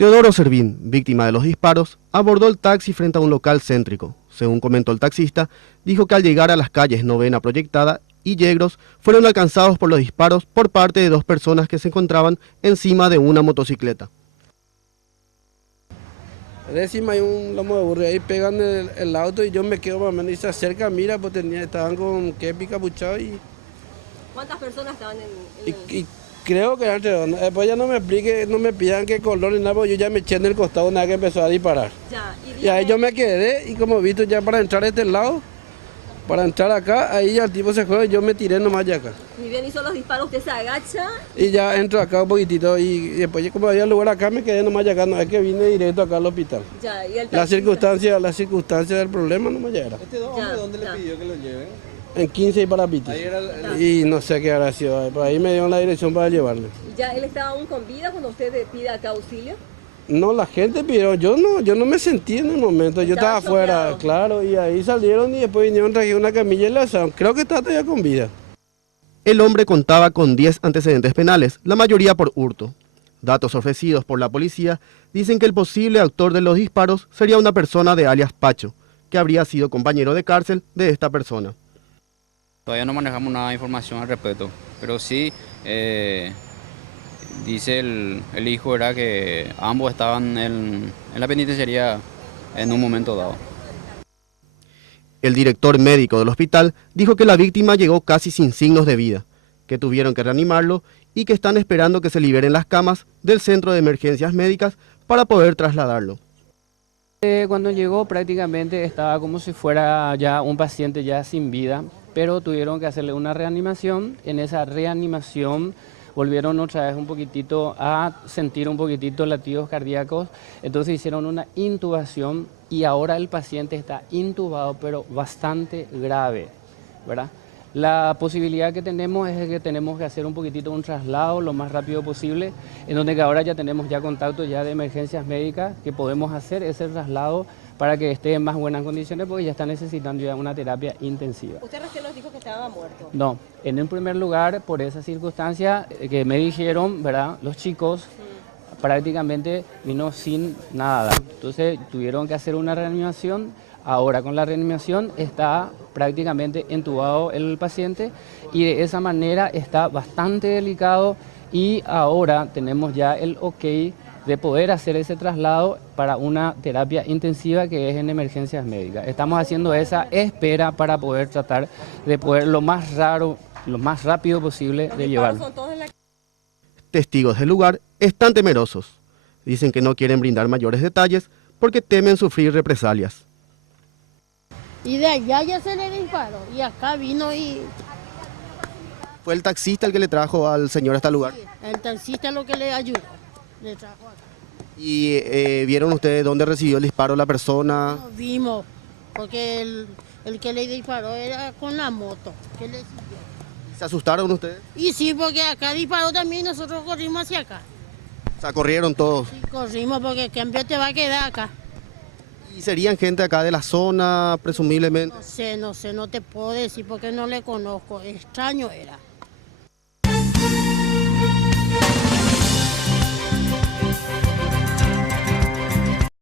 Teodoro Servín, víctima de los disparos, abordó el taxi frente a un local céntrico. Según comentó el taxista, dijo que al llegar a las calles Novena Proyectada y Yegros fueron alcanzados por los disparos por parte de dos personas que se encontraban encima de una motocicleta. Encima hay un lomo de burro, ahí pegan el auto y yo me quedo más o menos y se acerca, mira, pues estaban con kepi capuchado y... ¿Cuántas personas estaban y creo que eran redondas. Después ya no me explique, no me pidan qué color ni nada, porque yo ya me eché en el costado una vez que empezó a disparar. Y ahí yo me quedé y como visto ya para entrar a este lado, para entrar acá, ahí ya el tipo se fue y yo me tiré nomás ya acá. Y bien hizo los disparos, usted se agacha. Y ya entro acá un poquitito y después como había lugar acá me quedé nomás ya acá, no es que vine directo acá al hospital. Ya, y el la circunstancia del problema nomás ya era. ¿Este hombre dónde le pidió que lo lleven? En 15 y para Piti. Y no sé qué habrá sido, por ahí me dieron la dirección para llevarle. ¿Ya él estaba aún con vida cuando usted pide acá auxilio? No, la gente pidió, yo no me sentí en el momento, yo estaba afuera, claro, y ahí salieron y después vinieron, trajeron una camilla y la asaron. Creo que está todavía con vida. El hombre contaba con 10 antecedentes penales, la mayoría por hurto. Datos ofrecidos por la policía dicen que el posible autor de los disparos sería una persona de alias Pacho, que habría sido compañero de cárcel de esta persona. Todavía no manejamos nada de información al respecto, pero sí dice el hijo era que ambos estaban en la penitenciaría en un momento dado. El director médico del hospital dijo que la víctima llegó casi sin signos de vida, que tuvieron que reanimarlo y que están esperando que se liberen las camas del centro de emergencias médicas para poder trasladarlo. Cuando llegó prácticamente estaba como si fuera ya un paciente ya sin vida, pero tuvieron que hacerle una reanimación. En esa reanimación volvieron otra vez un poquitito a sentir un poquitito latidos cardíacos, entonces hicieron una intubación y ahora el paciente está intubado, pero bastante grave, ¿verdad? La posibilidad que tenemos es que tenemos que hacer un poquitito un traslado lo más rápido posible, en donde que ahora ya tenemos ya contacto ya de emergencias médicas, que podemos hacer ese traslado para que esté en más buenas condiciones, porque ya está necesitando ya una terapia intensiva. ¿Usted recién nos dijo que estaba muerto? No, en el primer lugar, por esa circunstancia que me dijeron, ¿verdad? Los chicos prácticamente vino sin nada, entonces tuvieron que hacer una reanimación. Ahora con la reanimación está prácticamente entubado el paciente y de esa manera está bastante delicado y ahora tenemos ya el ok de poder hacer ese traslado para una terapia intensiva que es en emergencias médicas. Estamos haciendo esa espera para poder tratar de poder lo más rápido posible de llevarlo. Testigos del lugar están temerosos. Dicen que no quieren brindar mayores detalles porque temen sufrir represalias. Y de allá ya se le disparó y acá vino y... ¿Fue el taxista el que le trajo al señor a este lugar? Sí, el taxista es lo que le ayudó, le trajo acá. ¿Y vieron ustedes dónde recibió el disparo la persona? No vimos, porque el que le disparó era con la moto, que le siguió. ¿Se asustaron ustedes? Y sí, porque acá disparó también, nosotros corrimos hacia acá. O sea, corrieron todos. Sí, corrimos porque ¿qué te va a quedar acá? ¿Y serían gente acá de la zona, presumiblemente? No sé, no te puedo decir porque no le conozco, extraño era.